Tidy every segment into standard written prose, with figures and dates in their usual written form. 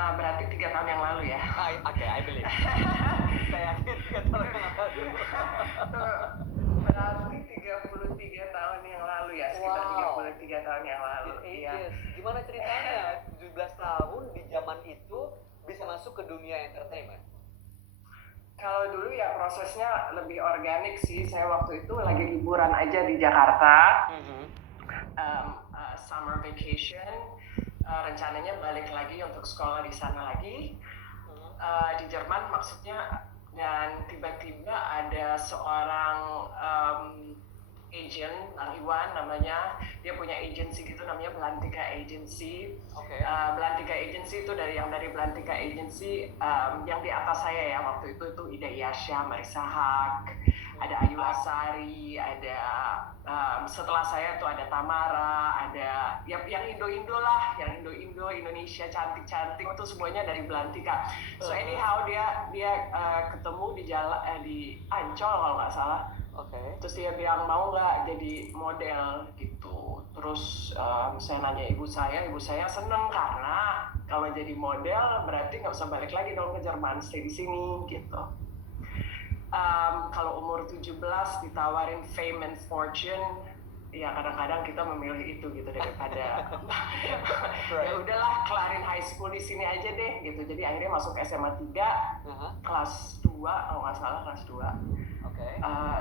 Berarti 3 tahun yang lalu ya. Oke, I believe. Saya yakin 3 tahun yang lalu. Berarti 33 tahun yang lalu ya, sekitar Wow. 33 tahun yang lalu. Iya. Yes. Gimana ceritanya 17 tahun di zaman itu bisa masuk ke dunia entertainment? Kalau dulu ya prosesnya lebih organik sih. Saya waktu itu lagi liburan aja di Jakarta, summer vacation. Rencananya balik lagi untuk sekolah di sana lagi, di Jerman maksudnya. Dan tiba-tiba ada seorang agent, Bang Iwan namanya, dia punya agency gitu namanya Belantika Agency. Belantika Agency itu dari Belantika Agency, yang di atas saya ya waktu itu Ida Yasha, Marisa Haque, ada Ayu Asari, ada setelah saya tuh ada Tamara, ada yang Indo-Indo lah, yang Indo-Indo, Indonesia cantik-cantik itu semuanya dari Belantika. So anyhow dia ketemu di jalan di Ancol kalau nggak salah. Terus dia bilang mau nggak jadi model gitu. Terus saya nanya ibu saya seneng karena kalau jadi model berarti nggak usah balik lagi dong ke Jerman, stay di sini gitu. Kalau umur 17 ditawarin fame and fortune, ya kadang-kadang kita memilih itu gitu daripada ya udahlah kelarin high school di sini aja deh gitu. Jadi akhirnya masuk SMA 3, kelas 2 kalau nggak salah, kelas 2.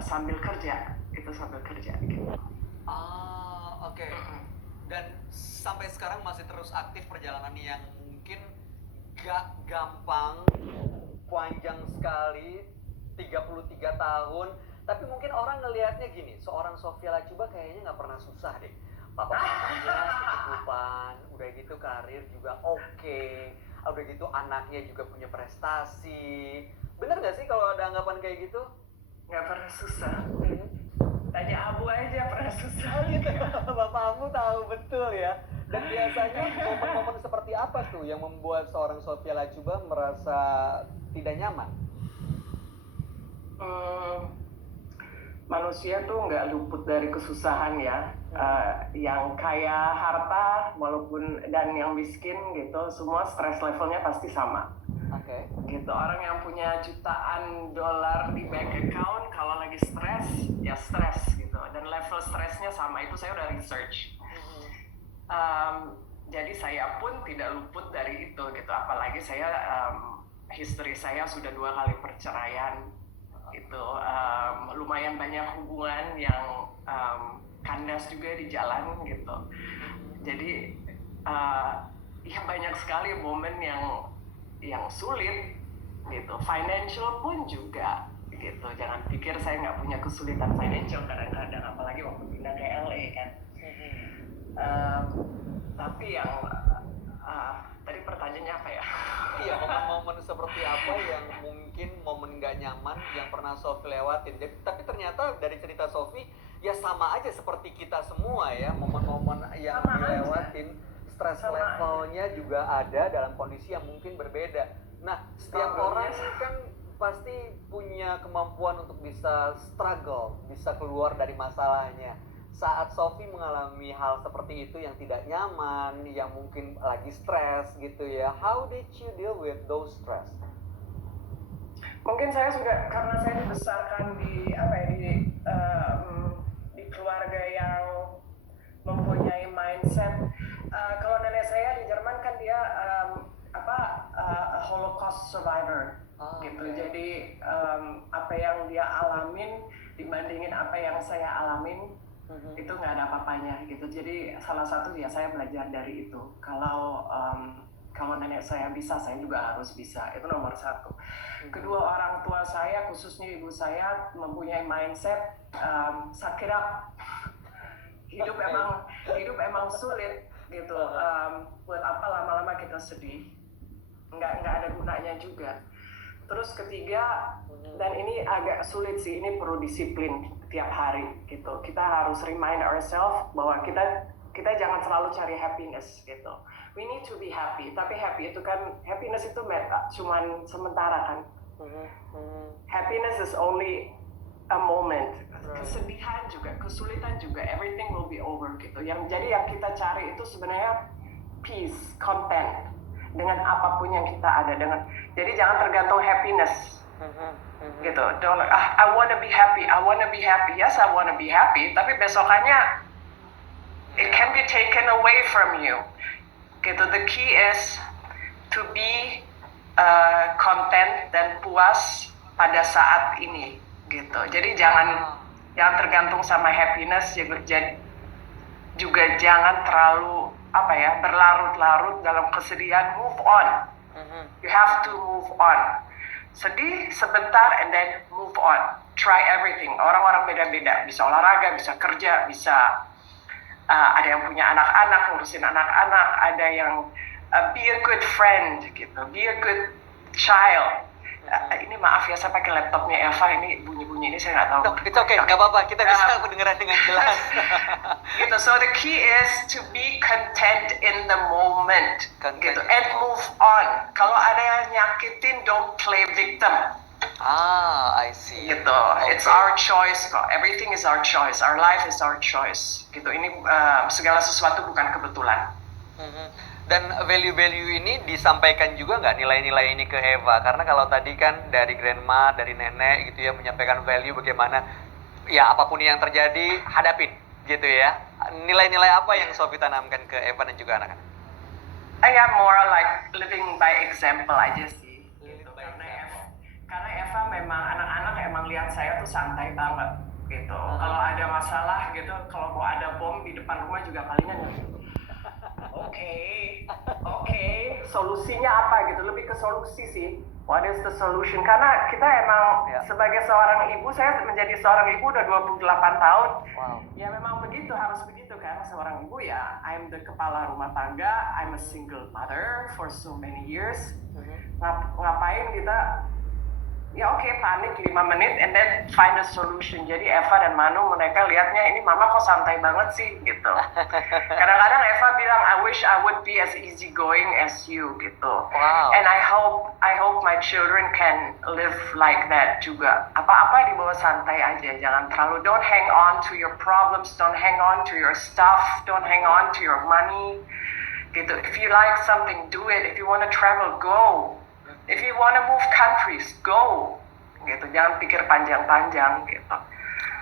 Sambil kerja gitu. Dan sampai sekarang masih terus aktif perjalanan yang mungkin gak gampang, panjang sekali, 33 tahun. Tapi mungkin orang ngelihatnya gini, seorang Sophia Latjuba kayaknya gak pernah susah deh. Papa mamanya kehidupan, udah gitu karir juga oke, udah gitu anaknya juga punya prestasi. Bener gak sih kalau ada anggapan kayak gitu? Nggak pernah susah. Tanya Abu aja pernah susah gitu. Bapakmu tahu betul ya. Dan biasanya momen-momen seperti apa tuh yang membuat seorang Sophia Latjuba merasa tidak nyaman? Manusia tuh nggak luput dari kesusahan ya. Yang kaya harta walaupun dan yang miskin gitu, semua stress levelnya pasti sama. Gitu, orang yang punya jutaan dolar di bank account kalau lagi stres ya stres gitu, dan level stresnya sama, itu saya udah research. Jadi saya pun tidak luput dari itu gitu, apalagi saya history saya sudah 2 kali perceraian gitu, lumayan banyak hubungan yang kandas juga di jalan gitu. Jadi ya banyak sekali momen yang sulit gitu, financial pun juga gitu. Jangan pikir saya nggak punya kesulitan financial kadang-kadang, apalagi waktu pindah ke LA kan. Tapi yang tadi pertanyaannya apa ya? Iya, momen-momen seperti apa yang mungkin momen nggak nyaman yang pernah Sophie lewatin. Tapi ternyata dari cerita Sophie ya sama aja seperti kita semua ya, momen-momen yang dilewatin, stres levelnya juga ada dalam kondisi yang mungkin berbeda. Nah, setiap orang kan pasti punya kemampuan untuk bisa struggle, bisa keluar dari masalahnya. Saat Sophie mengalami hal seperti itu yang tidak nyaman, yang mungkin lagi stres gitu ya, how did you deal with those stress? Mungkin saya juga karena saya dibesarkan di di keluarga yang mempunyai mindset. Kalau nenek saya di Jerman kan dia Holocaust survivor gitu. Jadi apa yang dia alamin dibandingin apa yang saya alamin itu nggak ada apa-apanya gitu. Jadi salah satu ya saya belajar dari itu. Kalau nenek saya bisa, saya juga harus bisa. Itu nomor 1. Kedua, orang tua saya khususnya ibu saya mempunyai mindset suck it up. Hidup emang sulit gitu. Buat apa lama-lama kita sedih? Nggak ada gunanya juga. Terus ketiga, dan ini agak sulit sih, ini perlu disiplin tiap hari gitu. Kita harus remind ourselves bahwa kita jangan selalu cari happiness gitu. We need to be happy, tapi happiness itu cuman sementara kan. Happiness is only a moment. Kesedihan juga, kesulitan juga, everything will be over gitu. Jadi yang kita cari itu sebenarnya peace, content. dengan apapun yang kita ada, jadi jangan tergantung happiness. Gitu. Don't I wanna be happy. Yes, I wanna be happy, tapi besokannya it can be taken away from you. Gitu. The key is to be content dan puas pada saat ini. Gitu. Jadi jangan tergantung sama happiness, juga jangan terlalu berlarut-larut dalam kesedihan. Move on. You have to move on. Sedih sebentar and then move on. Try everything. Orang-orang beda-beda. Bisa olahraga, bisa kerja, bisa ada yang punya anak-anak, ngurusin anak-anak, ada yang be a good friend gitu, be a good child. Ini maaf ya, saya pakai laptopnya Eva, ini bunyi-bunyi ini saya nggak tahu. It's okay, nggak apa-apa, kita bisa mendengarkan dengan jelas. Gitu, so the key is to be content in the moment, gitu, and move on. Kalau ada yang nyakitin, don't play victim. I see. Gitu, okay. It's our choice kok. Everything is our choice. Our life is our choice. Gitu, ini segala sesuatu bukan kebetulan. Dan value-value ini disampaikan juga nggak nilai-nilai ini ke Eva? Karena kalau tadi kan dari grandma, dari nenek gitu ya, menyampaikan value bagaimana ya apapun yang terjadi hadapin gitu ya. Nilai-nilai apa yang Sophie tanamkan ke Eva dan juga anak-anak? More like living by example aja sih. Gitu. Karena Eva memang anak-anak emang lihat saya tuh santai banget gitu. Kalau ada masalah gitu, kalau mau ada bom di depan rumah juga palingan Oke, solusinya apa gitu, lebih ke solusi sih. What is the solution? Karena kita emang sebagai seorang ibu, saya menjadi seorang ibu udah 28 tahun. Wow. Ya memang begitu, harus begitu kan. Seorang ibu ya, I'm the kepala rumah tangga, I'm a single mother for so many years. Ngapain kita panik 5 menit and then find a solution. Jadi Eva dan Manu mereka lihatnya ini mama kok santai banget sih gitu. Kadang-kadang Eva bilang I wish I would be as easy going as you gitu. Wow. And I hope my children can live like that juga. Apa-apa dibawa santai aja, jangan terlalu, don't hang on to your problems, don't hang on to your stuff, don't hang on to your money. Gitu. If you like something, do it. If you want to travel, go. If you want to move countries, go. Gitu, jangan pikir panjang-panjang gitu.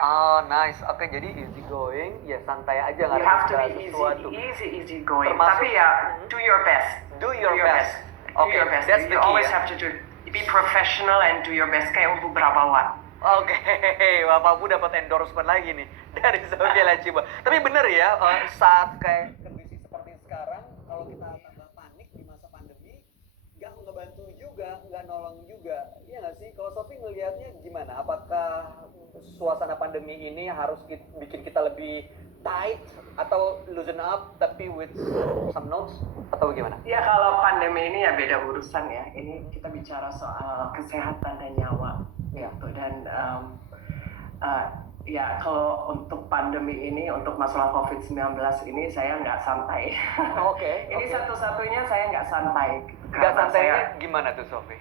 Oh, nice. Oke, jadi easy going, ya santai aja nggak You ada have to be sesuatu. easy going. Termasuk, Tapi ya, do your best. Do your best. Do Okay, your best. that's the You key, always ya? have to be professional and do your best. Kayak untuk Brabawan. Oke, Bapakmu dapat endorsement lagi nih dari Sophia Latjuba. Tapi bener ya, saat kayak kondisi seperti sekarang, kalau kita tambah panik di masa pandemi, nggak ngebantu juga, nggak nolong juga. Iya nggak sih? Kalau Sophie ngelihatnya gimana? Apakah suasana pandemi ini harus bikin kita lebih tight atau loosen up tapi with some notes atau bagaimana? Ya kalau pandemi ini ya beda urusan ya. Ini kita bicara soal kesehatan dan nyawa gitu. Dan ya kalau untuk pandemi ini, untuk masalah COVID-19 ini saya nggak santai. Oke. Ini satu-satunya saya nggak santai. Gitu. Nggak santainya gimana tuh Sophie?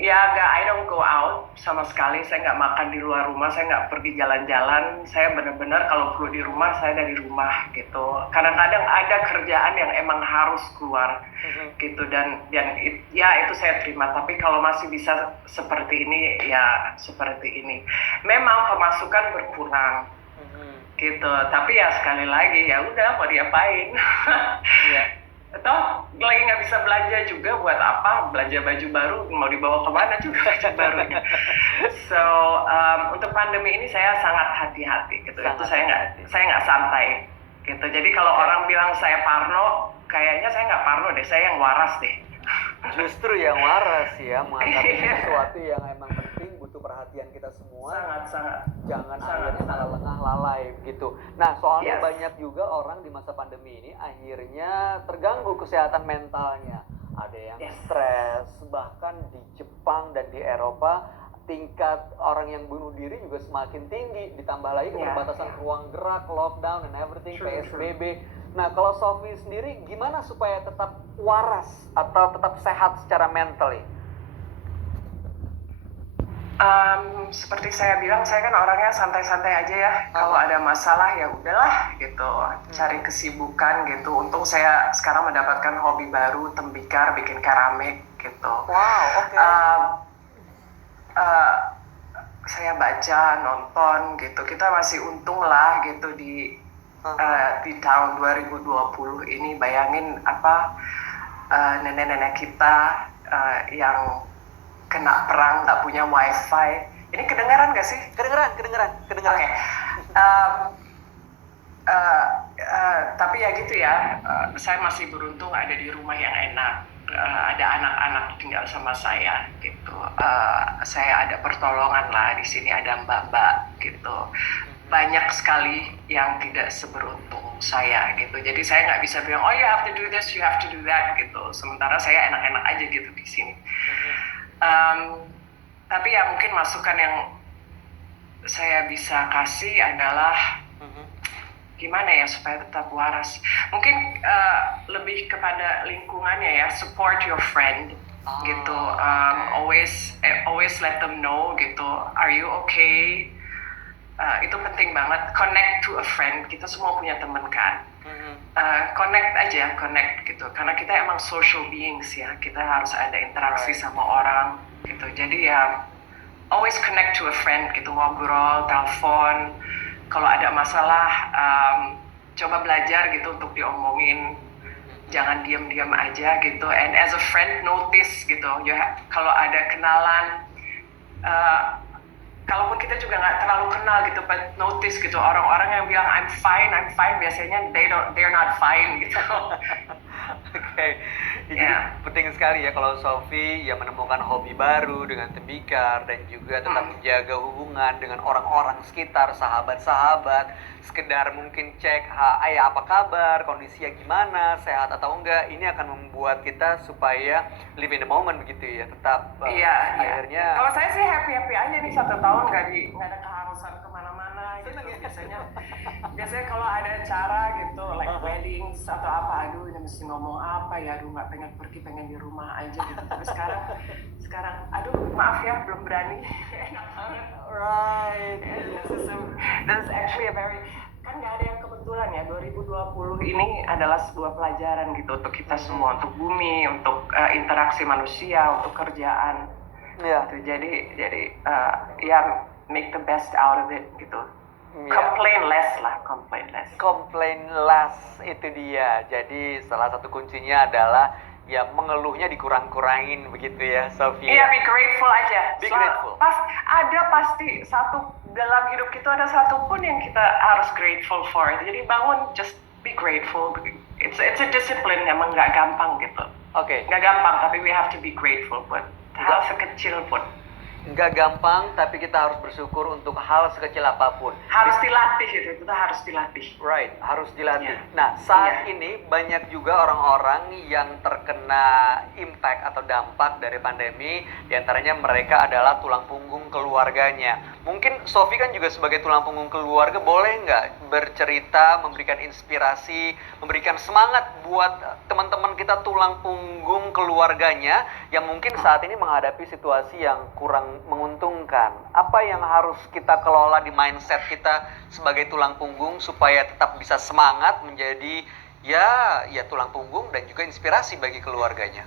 Ya I don't go out sama sekali, saya nggak makan di luar rumah, saya nggak pergi jalan-jalan, saya benar-benar kalau perlu di rumah, saya dari rumah gitu. Kadang-kadang ada kerjaan yang emang harus keluar gitu, dan itu saya terima, tapi kalau masih bisa seperti ini, ya seperti ini. Memang pemasukan berkurang gitu, tapi ya sekali lagi, ya udah mau diapain. Atau lagi nggak bisa belanja juga, buat apa belanja baju baru, mau dibawa kemana juga baju barunya. So untuk pandemi ini saya sangat hati-hati gitu. Itu saya nggak santai gitu. Jadi kalau orang bilang saya parno, kayaknya saya nggak parno deh, saya yang waras deh. Justru yang waras ya, menganggap ini sesuatu yang emang penting, butuh perhatian kita semua. Sangat. Jangan akhirnya malah lengah lalai gitu. Nah, soalnya banyak juga orang di masa pandemi ini akhirnya terganggu kesehatan mentalnya. Ada yang stres, bahkan di Jepang dan di Eropa tingkat orang yang bunuh diri juga semakin tinggi. Ditambah lagi keterbatasan ruang gerak, lockdown and everything, PSBB. Nah, kalau Sophie sendiri gimana supaya tetap waras atau tetap sehat secara mentally? Seperti saya bilang, saya kan orangnya santai-santai aja ya. Kalau ada masalah ya udahlah gitu, cari kesibukan gitu. Untung saya sekarang mendapatkan hobi baru, tembikar, bikin keramik gitu. Wow, oke. Uh, saya baca, nonton gitu. Kita masih untung lah gitu di tahun 2020 ini. Bayangin apa nenek-nenek kita yang kena perang, nggak punya wifi. Ini kedengaran nggak sih? Kedengeran. Oke. Tapi ya gitu ya, saya masih beruntung ada di rumah yang enak. Ada anak-anak tinggal sama saya gitu. Saya ada pertolongan lah di sini, ada mbak-mbak gitu. Banyak sekali yang tidak seberuntung saya gitu. Jadi saya nggak bisa bilang, oh you have to do this, you have to do that gitu. Sementara saya enak-enak aja gitu di sini. Tapi ya mungkin masukan yang saya bisa kasih adalah gimana ya supaya tetap waras. Mungkin lebih kepada lingkungannya ya, support your friend gitu. Always let them know gitu. Are you okay? Itu penting banget. Connect to a friend. Kita semua punya teman kan. Connect gitu. Karena kita emang social beings ya. Kita harus ada interaksi sama orang gitu. Jadi ya always connect to a friend gitu, ngobrol, telepon. Kalau ada masalah coba belajar gitu untuk diomongin. Jangan diam-diam aja gitu. And as a friend notice gitu. Kalau ada kenalan kalaupun kita juga nggak terlalu kenal gitu, but notice gitu orang-orang yang bilang I'm fine, biasanya they're not fine gitu. Oke. Jadi penting sekali ya kalau Sophie ya menemukan hobi baru dengan tembikar dan juga tetap menjaga hubungan dengan orang-orang sekitar, sahabat-sahabat, sekedar mungkin cek apa kabar, kondisinya gimana, sehat atau enggak. Ini akan membuat kita supaya live in the moment begitu ya, tetap akhirnya. Kalau saya sih happy aja nih 1 tahun nggak ada keharusan kemana-mana gitu. Biasanya kalau ada acara gitu, like weddings atau apa, aduh ini mesti ngomong apa ya, aduh nggak pengen pergi, pengen di rumah aja gitu. Tapi sekarang, aduh maaf ya belum berani. Enak banget. Right. That's actually kan nggak ada yang kebetulan ya. 2020 ini adalah sebuah pelajaran gitu untuk kita semua, untuk bumi, untuk interaksi manusia, untuk kerjaan. Gitu. Jadi ya make the best out of it gitu. Complain less itu dia. Jadi salah satu kuncinya adalah ya mengeluhnya dikurang-kurangin begitu ya, Sophie. Iya, be grateful aja. Grateful. Pasti satu dalam hidup kita ada satu pun yang kita harus grateful for. Jadi bangun, just be grateful. It's a discipline, emang nggak gampang gitu. Oke. Nggak gampang, tapi we have to be grateful buat hal sekecil pun. Nggak gampang, tapi kita harus bersyukur untuk hal sekecil apapun. Harus dilatih itu harus dilatih. Right, harus dilatih. Nah, saat ini banyak juga orang-orang yang terkena impact atau dampak dari pandemi. Di antaranya mereka adalah tulang punggung keluarganya. Mungkin Sophie kan juga sebagai tulang punggung keluarga, boleh nggak bercerita, memberikan inspirasi, memberikan semangat buat teman-teman kita tulang punggung keluarganya yang mungkin saat ini menghadapi situasi yang kurang menguntungkan. Apa yang harus kita kelola di mindset kita sebagai tulang punggung supaya tetap bisa semangat menjadi ya tulang punggung dan juga inspirasi bagi keluarganya?